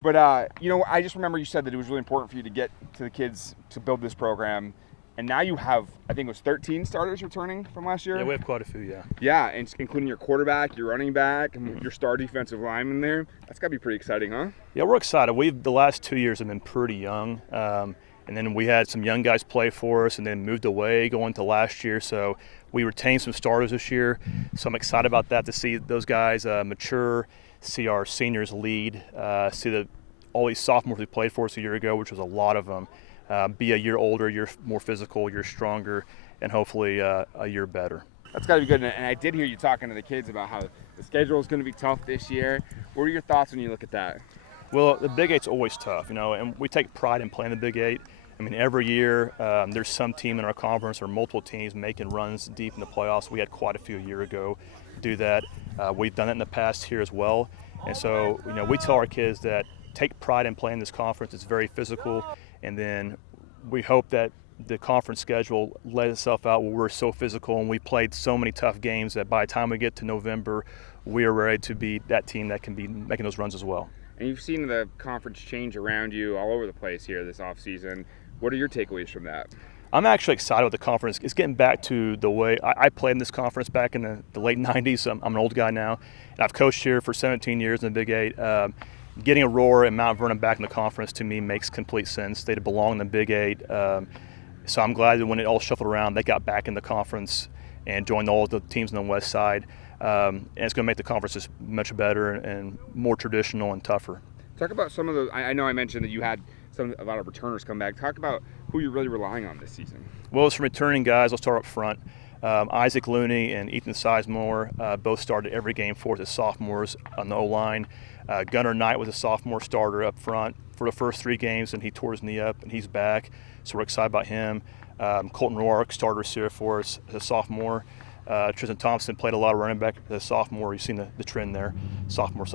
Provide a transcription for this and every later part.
But, I just remember you said that it was really important for you to get to the kids to build this program. And now you have, I think it was 13 starters returning from last year? Yeah, we have quite a few, yeah. Yeah, and including your quarterback, your running back, and your star defensive lineman there. That's got to be pretty exciting, huh? Yeah, we're excited. The last 2 years have been pretty young. And then we had some young guys play for us and then moved away going to last year. So we retained some starters this year. So I'm excited about that, to see those guys mature, see our seniors lead, see all these sophomores who played for us a year ago, which was a lot of them, be a year older, year more physical, year stronger, and hopefully a year better. That's got to be good. And I did hear you talking to the kids about how the schedule is going to be tough this year. What are your thoughts when you look at that? Well, the Big Eight's always tough, and we take pride in playing the Big Eight. I mean, every year there's some team in our conference or multiple teams making runs deep in the playoffs. We had quite a few a year ago do that. We've done it in the past here as well. And so, we tell our kids that take pride in playing this conference. It's very physical. And then we hope that the conference schedule let itself out where we're so physical and we played so many tough games that by the time we get to November, we are ready to be that team that can be making those runs as well. And you've seen the conference change around you all over the place here this offseason. What are your takeaways from that? I'm actually excited with the conference. It's getting back to the way I played in this conference back in the late 90s. I'm an old guy now. And I've coached here for 17 years in the Big Eight. Getting Aurora and Mount Vernon back in the conference to me makes complete sense. They belong in the Big Eight. So I'm glad that when it all shuffled around, they got back in the conference and joined all the teams on the west side. And it's going to make the conference just much better and more traditional and tougher. Talk about some of those. I know I mentioned that you had a lot of returners come back. Talk about who you're really relying on this season. Well, it's from returning guys. I'll start up front. Isaac Looney and Ethan Sizemore both started every game for us as sophomores on the O-line. Gunnar Knight was a sophomore starter up front for the first 3 games, and he tore his knee up, and he's back. So we're excited about him. Colton Roark started receiver for us as a sophomore. Tristan Thompson played a lot of running back as a sophomore. You've seen the trend there, sophomore.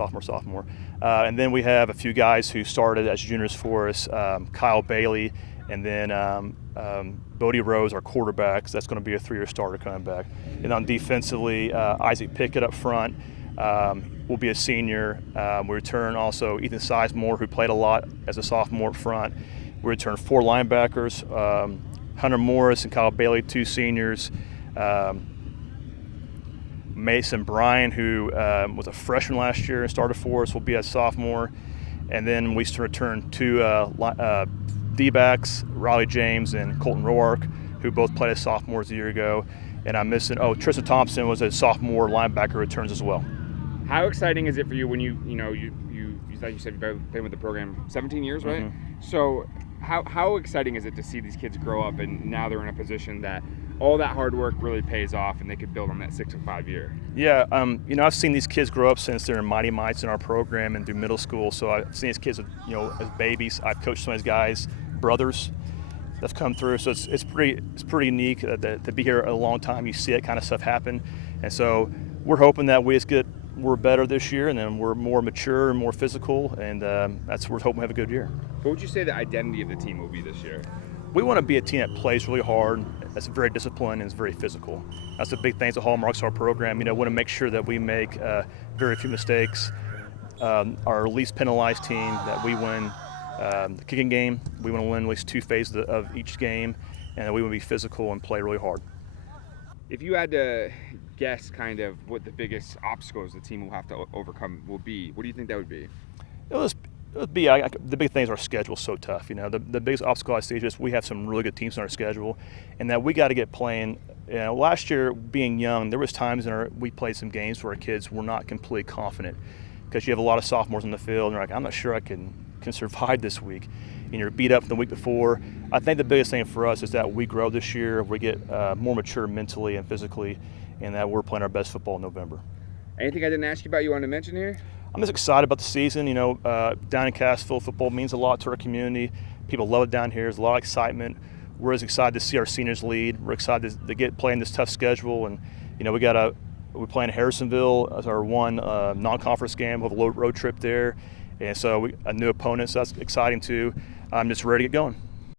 And then we have a few guys who started as juniors for us, Kyle Bailey, and then Bodie Rose, our quarterback. So that's going to be a 3-year starter coming back. And on defensively, Isaac Pickett up front will be a senior. We return also Ethan Sizemore, who played a lot as a sophomore up front. We return 4 linebackers, Hunter Morris and Kyle Bailey, 2 seniors. Mason Bryan, who was a freshman last year and started for us, will be a sophomore. And then we return 2 D-backs, Riley James and Colton Roark, who both played as sophomores a year ago. And I'm missing, Tristan Thompson was a sophomore linebacker, returns as well. How exciting is it for you when you like you said, you've been with the program 17 years, right? Mm-hmm. So how exciting is it to see these kids grow up and now they're in a position that all that hard work really pays off and they could build on that 6 and 5 year? Yeah, I've seen these kids grow up since they're Mighty Mites in our program and through middle school. So I've seen these kids, as babies. I've coached some of these guys, brothers that's come through. So it's pretty unique to be here a long time. You see that kind of stuff happen, and so we're hoping that we're better this year, and then we're more mature and more physical, and we're hoping to have a good year. What would you say the identity of the team will be this year? We want to be a team that plays really hard, that's very disciplined, and is very physical. That's the big things, the hallmarks of our program. We want to make sure that we make very few mistakes. Our least penalized team, that we win the kicking game. We want to win at least 2 phases of each game, and we want to be physical and play really hard. If you had to guess kind of what the biggest obstacles the team will have to overcome will be, what do you think that would be? It would be the big thing is our schedule is so tough. The biggest obstacle I see is just we have some really good teams on our schedule, and that we got to get playing. Last year, being young, there was times we played some games where our kids were not completely confident because you have a lot of sophomores in the field, and they're like, I'm not sure I can survive this week. And you're beat up from the week before. I think the biggest thing for us is that we grow this year, we get more mature mentally and physically, and that we're playing our best football in November. Anything I didn't ask you about you want to mention here? I'm just excited about the season. Down in Cassville, football means a lot to our community. People love it down here. There's a lot of excitement. We're as excited to see our seniors lead. We're excited to get playing this tough schedule, and we're playing Harrisonville as our one non-conference game. We'll have a road trip there, and so a new opponent. So that's exciting too. I'm just ready to get going.